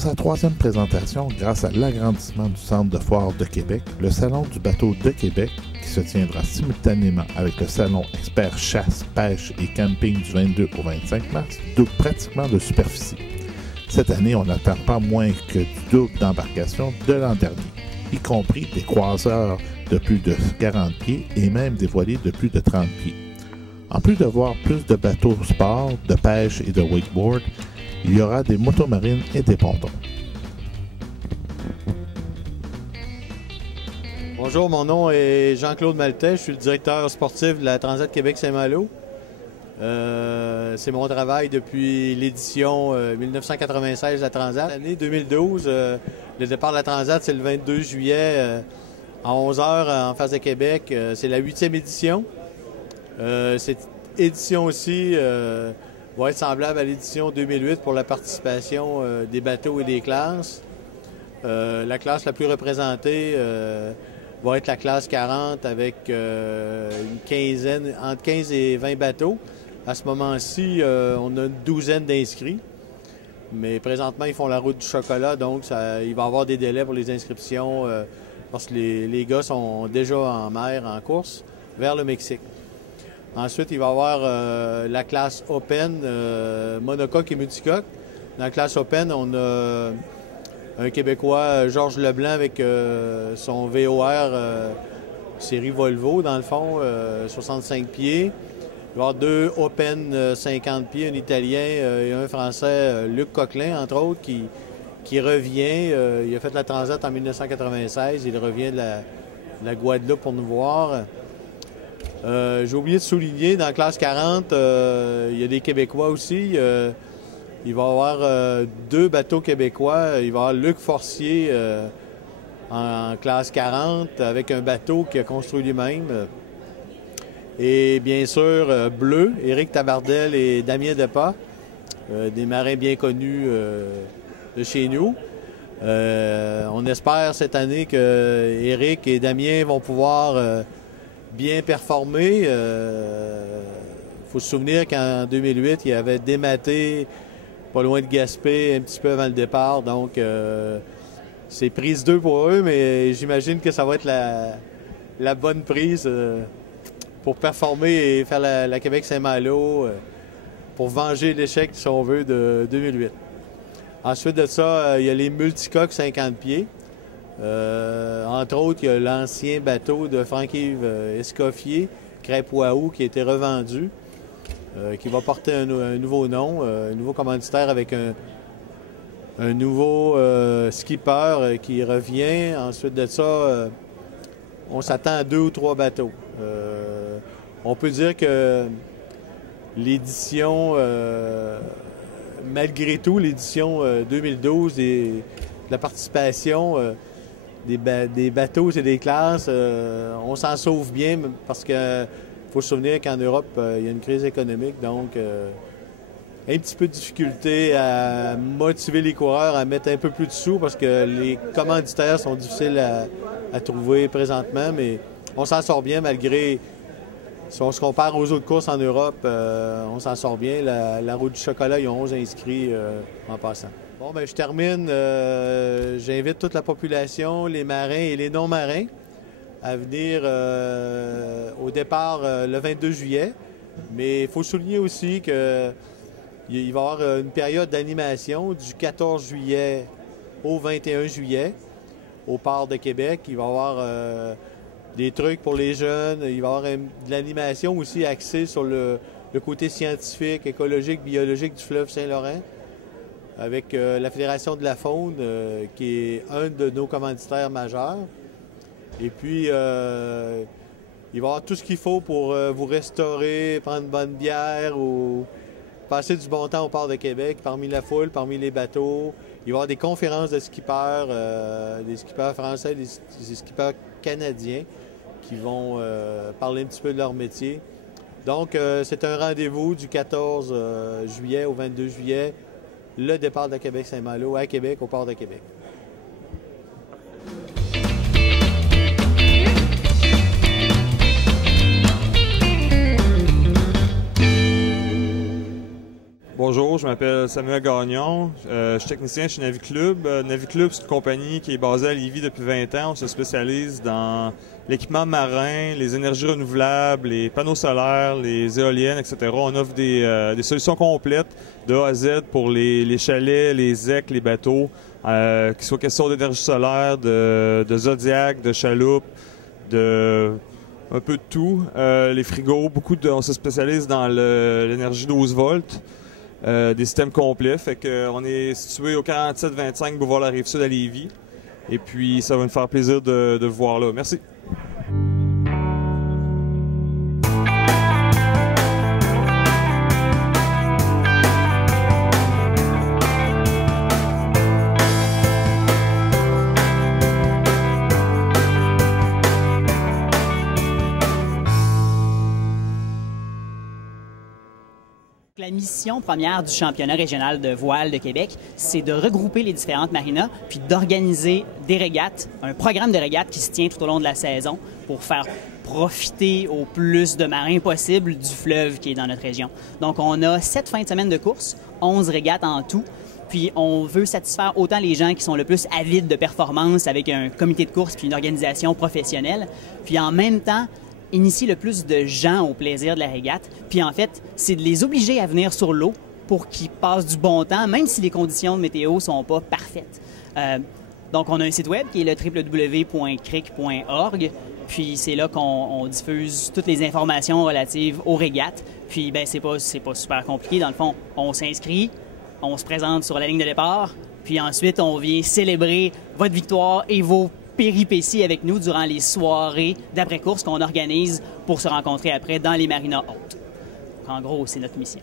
Pour sa troisième présentation, grâce à l'agrandissement du Centre de foire de Québec, le Salon du bateau de Québec, qui se tiendra simultanément avec le Salon expert chasse, pêche et camping du 22 au 25 mars, double pratiquement de superficie. Cette année, on n'attend pas moins que du double d'embarcations de l'an dernier, y compris des croiseurs de plus de 40 pieds et même des voiliers de plus de 30 pieds. En plus de voir plus de bateaux sport, de pêche et de wakeboard, il y aura des motomarines et des pontons. Bonjour, mon nom est Jean-Claude Maltais, je suis le directeur sportif de la Transat Québec-Saint-Malo. C'est mon travail depuis l'édition 1996 de la Transat. L'année 2012, le départ de la Transat, c'est le 22 juillet à 11h en face de Québec. C'est la 8e édition. Cette édition aussi va être semblable à l'édition 2008 pour la participation des bateaux et des classes. La classe la plus représentée va être la classe 40 avec une quinzaine, entre 15 et 20 bateaux. À ce moment-ci, on a une douzaine d'inscrits. Mais présentement, ils font la route du chocolat, donc il va y avoir des délais pour les inscriptions parce que les gars sont déjà en mer, en course, vers le Mexique. Ensuite, il va y avoir la classe Open, monocoque et multicoque. Dans la classe Open, on a un Québécois, Georges Leblanc, avec son VOR série Volvo, dans le fond, 65 pieds. Il va y avoir deux Open 50 pieds, un Italien et un Français, Luc Coquelin, entre autres, qui revient. Il a fait la Transat en 1996. Il revient de la Guadeloupe pour nous voir. J'ai oublié de souligner, dans la classe 40, il y a des Québécois aussi. Il va y avoir deux bateaux québécois. Il va y avoir Luc Forcier en classe 40 avec un bateau qu'il a construit lui-même. Et bien sûr, Bleu, Éric Tabardel et Damien Depas, des marins bien connus de chez nous. On espère cette année que Éric et Damien vont pouvoir bien performer. Il faut se souvenir qu'en 2008, il avait dématé pas loin de Gaspé, un petit peu avant le départ. Donc, c'est prise 2 pour eux, mais j'imagine que ça va être la bonne prise pour performer et faire la Québec-Saint-Malo pour venger l'échec, si on veut, de 2008. Ensuite de ça, il y a les multicoques 50 pieds. Entre autres, il y a l'ancien bateau de Franck-Yves Escoffier, Crêpe-Waou, qui a été revendu, qui va porter un nouveau nom, un nouveau commanditaire avec un nouveau skipper qui revient. Ensuite de ça, on s'attend à 2 ou 3 bateaux. On peut dire que l'édition, malgré tout, l'édition 2012 et la participation des bateaux et des classes, on s'en sauve bien parce qu'il faut se souvenir qu'en Europe, il y a une crise économique, donc un petit peu de difficulté à motiver les coureurs à mettre un peu plus de sous parce que les commanditaires sont difficiles à trouver présentement, mais on s'en sort bien malgré, si on se compare aux autres courses en Europe, on s'en sort bien. La route du chocolat, ils ont 11 inscrits en passant. Bon, ben je termine. J'invite toute la population, les marins et les non-marins, à venir au départ le 22 juillet. Mais il faut souligner aussi qu'il va y avoir une période d'animation du 14 juillet au 21 juillet au port de Québec. Il va y avoir des trucs pour les jeunes. Il va y avoir de l'animation aussi axée sur le côté scientifique, écologique, biologique du fleuve Saint-Laurent, avec la Fédération de la faune, qui est un de nos commanditaires majeurs. Et puis, il va y avoir tout ce qu'il faut pour vous restaurer, prendre une bonne bière ou passer du bon temps au port de Québec, parmi la foule, parmi les bateaux. Il va y avoir des conférences de skippers, des skippers français, des skippers canadiens qui vont parler un petit peu de leur métier. Donc, c'est un rendez-vous du 14 juillet au 22 juillet, le départ de Québec-Saint-Malo à Québec, au port de Québec. Bonjour, je m'appelle Samuel Gagnon, je suis technicien chez Naviclub. Naviclub, c'est une compagnie qui est basée à Lévis depuis 20 ans. On se spécialise dans l'équipement marin, les énergies renouvelables, les panneaux solaires, les éoliennes, etc. On offre des solutions complètes de A à Z pour les chalets, les zecs, les bateaux, qu'il soit question d'énergie solaire, de Zodiac, de chaloupe, un peu de tout. Les frigos, on se spécialise dans l'énergie 12 volts. Des systèmes complets. Fait qu'on est situé au 4725 boulevard La Rive-Sud à Lévis. Et puis, ça va nous faire plaisir de vous voir là. Merci. La mission première du championnat régional de voile de Québec, c'est de regrouper les différentes marinas puis d'organiser des régates, un programme de régates qui se tient tout au long de la saison pour faire profiter au plus de marins possible du fleuve qui est dans notre région. Donc, on a 7 fins de semaine de course, 11 régates en tout. Puis, on veut satisfaire autant les gens qui sont le plus avides de performance avec un comité de course puis une organisation professionnelle. Puis, en même temps, initier le plus de gens au plaisir de la régate. Puis en fait, c'est de les obliger à venir sur l'eau pour qu'ils passent du bon temps, même si les conditions de météo ne sont pas parfaites. Donc, on a un site web qui est le www.cric.org. Puis c'est là qu'on diffuse toutes les informations relatives aux régates. Puis ben c'est pas super compliqué. Dans le fond, on s'inscrit, on se présente sur la ligne de départ, puis ensuite on vient célébrer votre victoire et vos péripéties avec nous durant les soirées d'après-course qu'on organise pour se rencontrer après dans les marinas hautes. En gros, c'est notre mission.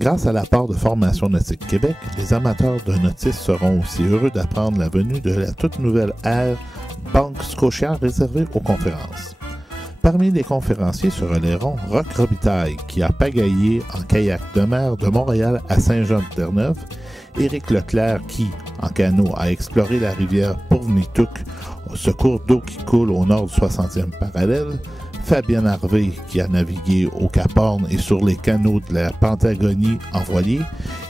Grâce à l'apport de Formation Nautique Québec, les amateurs de nautisme seront aussi heureux d'apprendre la venue de la toute nouvelle aire Banque Scotia réservée aux conférences. Parmi les conférenciers se relayeront Roch Robitaille, qui a pagaillé en kayak de mer de Montréal à Saint-Jean-de-Terre-Neuve, Éric Leclerc, qui, en canot, a exploré la rivière Pourvenitouk, ce cours d'eau qui coule au nord du 60e parallèle, Fabienne Harvey, qui a navigué au Cap Horn et sur les canaux de la Pentagonie en voilier,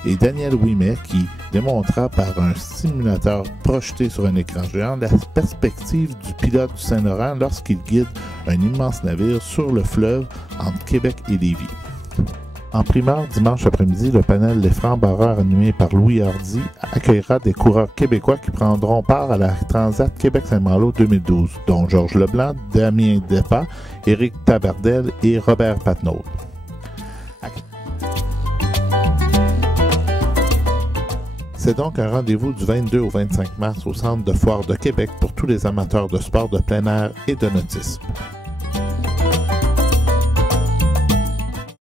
et Daniel Ouimet, qui démontra par un simulateur projeté sur un écran géant la perspective du pilote du Saint-Laurent lorsqu'il guide un immense navire sur le fleuve entre Québec et Lévis. En primeur, dimanche après-midi, le panel Les Francs-Barreurs animé par Louis Hardy accueillera des coureurs québécois qui prendront part à la Transat Québec-Saint-Malo 2012, dont Georges Leblanc, Damien Depas, Éric Tabardel et Robert Patnaud. C'est donc un rendez-vous du 22 au 25 mars au Centre de foire de Québec pour tous les amateurs de sport de plein air et de nautisme.